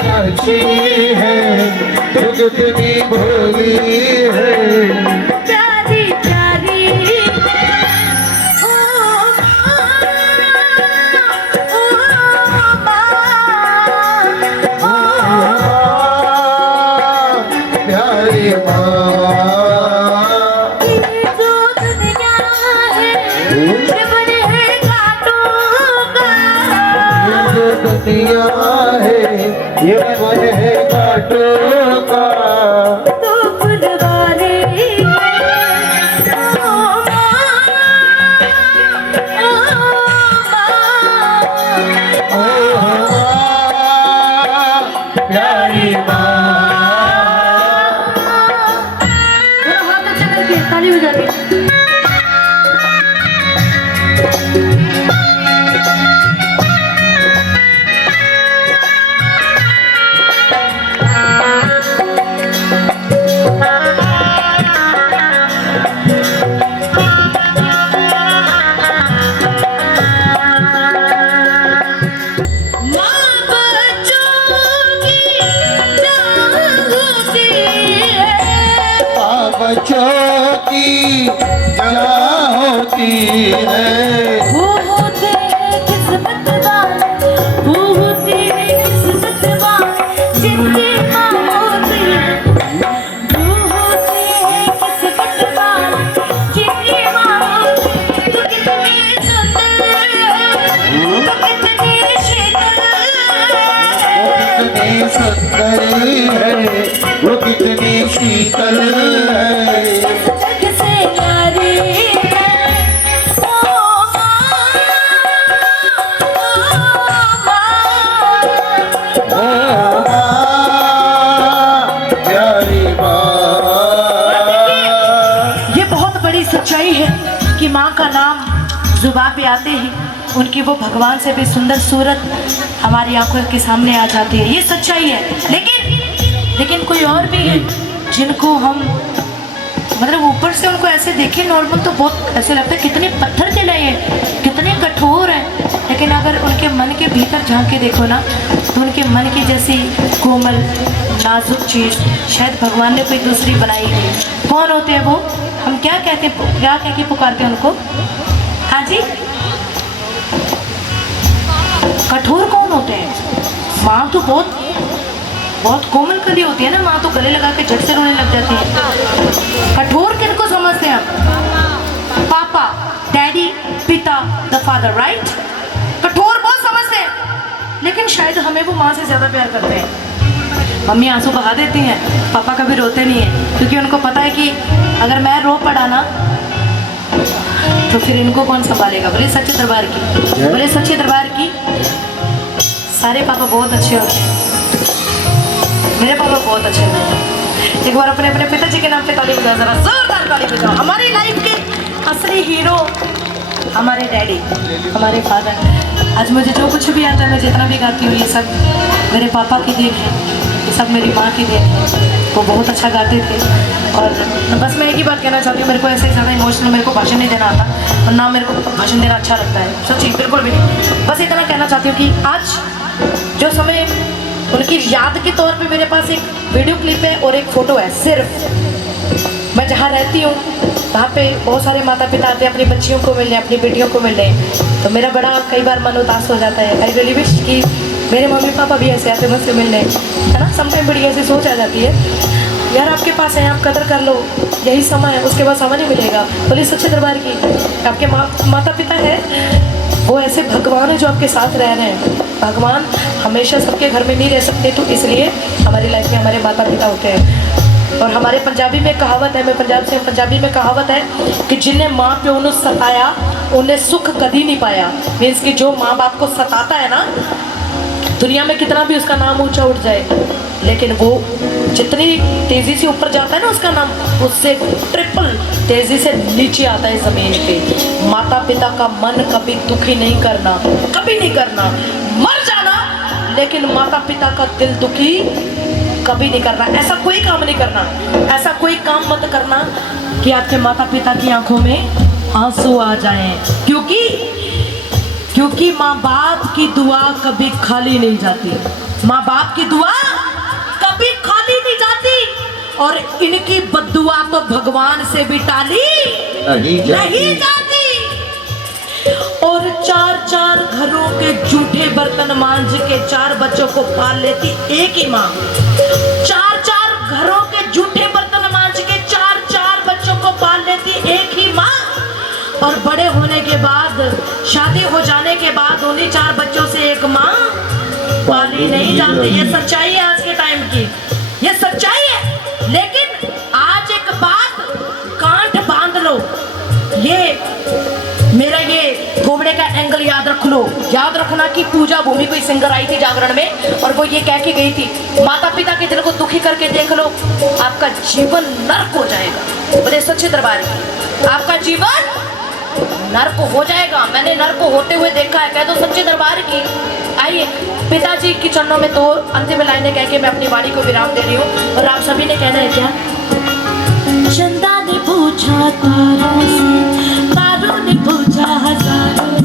अच्छी है, तू कितनी भोली है। प्यारी प्यारी ओ प्यारी माँ, ये जो दुनिया है ये बने है घाटों का। ये जो दुनिया है ये मन है कांटों का। तो फुलवारी ओ प्यारी माँ, हाथ अच्छा करके ताली बजा के। बच्चों की जला होती है। वो होते हैं किस्मत वाले, वो होते हैं किस्मत वाले, जिनकी माँ होती है। वो होते हैं किस्मत वाले, जिनकी माँ होती है। तू कितनी सुंदर है, तू कितनी शीतल है। कितनी सुंदर है, वो कितनी शीतल है। जग से न्यारी है, ओ माँ। प्यारी माँ, ये बहुत बड़ी सच्चाई है कि माँ का नाम जुबान पे आते ही उनकी वो भगवान से भी सुंदर सूरत हमारी आंखों के सामने आ जाती है। ये सच्चाई है। लेकिन कोई और भी है जिनको हम मतलब ऊपर से उनको ऐसे देखें नॉर्मल तो बहुत ऐसे लगता है कितने पत्थर के लिए हैं, कितने कठोर हैं। लेकिन अगर उनके मन के भीतर झांक के देखो ना तो उनके मन की जैसी कोमल नाजुक चीज़ शायद भगवान ने कोई दूसरी बनाई है। कौन होते हैं वो? हम क्या कहते हैं, क्या कह के पुकारते हैं उनको? हाँ जी, कठोर कौन होते हैं? माँ तो बहुत कोमल कली होती है ना। माँ तो गले लगा के झट से रोने लग जाती है। कठोर किनको समझते हैं हम? पापा, डैडी, पिता, द फादर, राइट? कठोर बहुत समझते हैं, लेकिन शायद हमें वो माँ से ज़्यादा प्यार करते हैं। मम्मी आंसू बहा देती हैं, पापा कभी रोते नहीं हैं, क्योंकि उनको पता है कि अगर मैं रो पड़ा ना तो फिर इनको कौन संभालेगा। बोले सच्चे दरबार की, बोले सच्चे दरबार की। सारे पापा बहुत अच्छे होते हैं, मेरे पापा बहुत अच्छे हैं। एक बार अपने पिताजी के नाम पे ताली बजाओ, जरा जोरदार ताली बजाओ। हमारी लाइफ के असली हीरो हमारे डैडी, हमारे फादर। आज मुझे जो कुछ भी आता है, मैं जितना भी गाती हूँ, ये सब मेरे पापा की देन है, ये सब मेरी माँ की देन है। वो बहुत अच्छा गाते थे। और बस मैं एक ही बात कहना चाहती हूँ, मेरे को ऐसे ज़्यादा इमोशनल मेरे को भाषण नहीं देना आता, और ना मेरे को भाषण देना अच्छा लगता है, सच्ची बिल्कुल भी नहीं। बस इतना कहना चाहती हूँ कि आज जो समय उनकी याद के तौर पे मेरे पास एक वीडियो क्लिप है और एक फ़ोटो है। सिर्फ मैं जहाँ रहती हूँ वहाँ पे बहुत सारे माता पिता आते हैं अपनी बच्चियों को मिलने, अपनी बेटियों को मिलने, तो मेरा बड़ा कई बार मन उदास हो जाता है। आई रियली विश कि मेरे मम्मी पापा भी ऐसे आते मुझसे मिलने, है ना। समटाइम बड़ी ऐसी सोच आ जाती है, यार आपके पास है, आप कदर कर लो, यही समय है, उसके बाद समय नहीं मिलेगा। बोले सच्चे दरबार की, आपके माता पिता है वो ऐसे भगवान है जो आपके साथ रह रहे हैं। भगवान हमेशा सबके घर में नहीं रह सकते, तो इसलिए हमारी लाइफ में हमारे माता पिता होते हैं। और हमारे पंजाबी में कहावत है, मैं पंजाब से, पंजाबी में कहावत है कि जिन्हें माँ प्यो ने सताया उन्हें सुख कभी नहीं पाया। मीन्स कि जो माँ बाप को सताता है ना, दुनिया में कितना भी उसका नाम ऊंचा उठ जाए, लेकिन वो जितनी तेज़ी से ऊपर जाता है ना उसका नाम, उससे ट्रिपल तेज़ी से नीचे आता है ज़मीन पे। माता पिता का मन कभी दुखी नहीं करना, कभी नहीं करना, मर जाना, लेकिन माता पिता का दिल दुखी कभी नहीं करना। ऐसा कोई काम नहीं करना, ऐसा कोई काम मत करना कि आपके माता पिता की आंखों में आंसू आ जाएं, क्योंकि माँ बाप की दुआ कभी खाली नहीं जाती। माँ बाप की दुआ की बद्दुआ तो भगवान से भी टाली नहीं जाती। और 4-4 घरों के जूठे बर्तन मांझ के 4 बच्चों को पाल लेती एक ही माँ। 4-4 घरों के जूठे बर्तन मांझ के 4-4 बच्चों को पाल लेती एक ही माँ। और बड़े होने के बाद, शादी हो जाने के बाद उन्हीं 4 बच्चों से एक माँ पाली नहीं जाती। ये सच्चाई है आज के टाइम की, ये सच्चाई है। लेकिन आज एक बात कांठ बांध लो, ये मेरा ये घोबड़े का एंगल याद रख लो। याद रखना कि पूजा भूमि कोई सिंगर आई थी जागरण में और वो ये कह के गई थी, माता पिता के दिल को दुखी करके देख लो, आपका जीवन नर्क हो जाएगा। बोले सच्चे दरबार की, आपका जीवन नर्क हो जाएगा। मैंने नर्क होते हुए देखा है। कह दो सच्चे दरबार की। आइए पिताजी की चरणों में तो अंतिम लाइनें कह के मैं अपनी वाणी को विराम दे रही हूँ। और आप सभी ने कहना है क्या? चंदा ने पूछा तारों से, तारों ने पूछा हजारों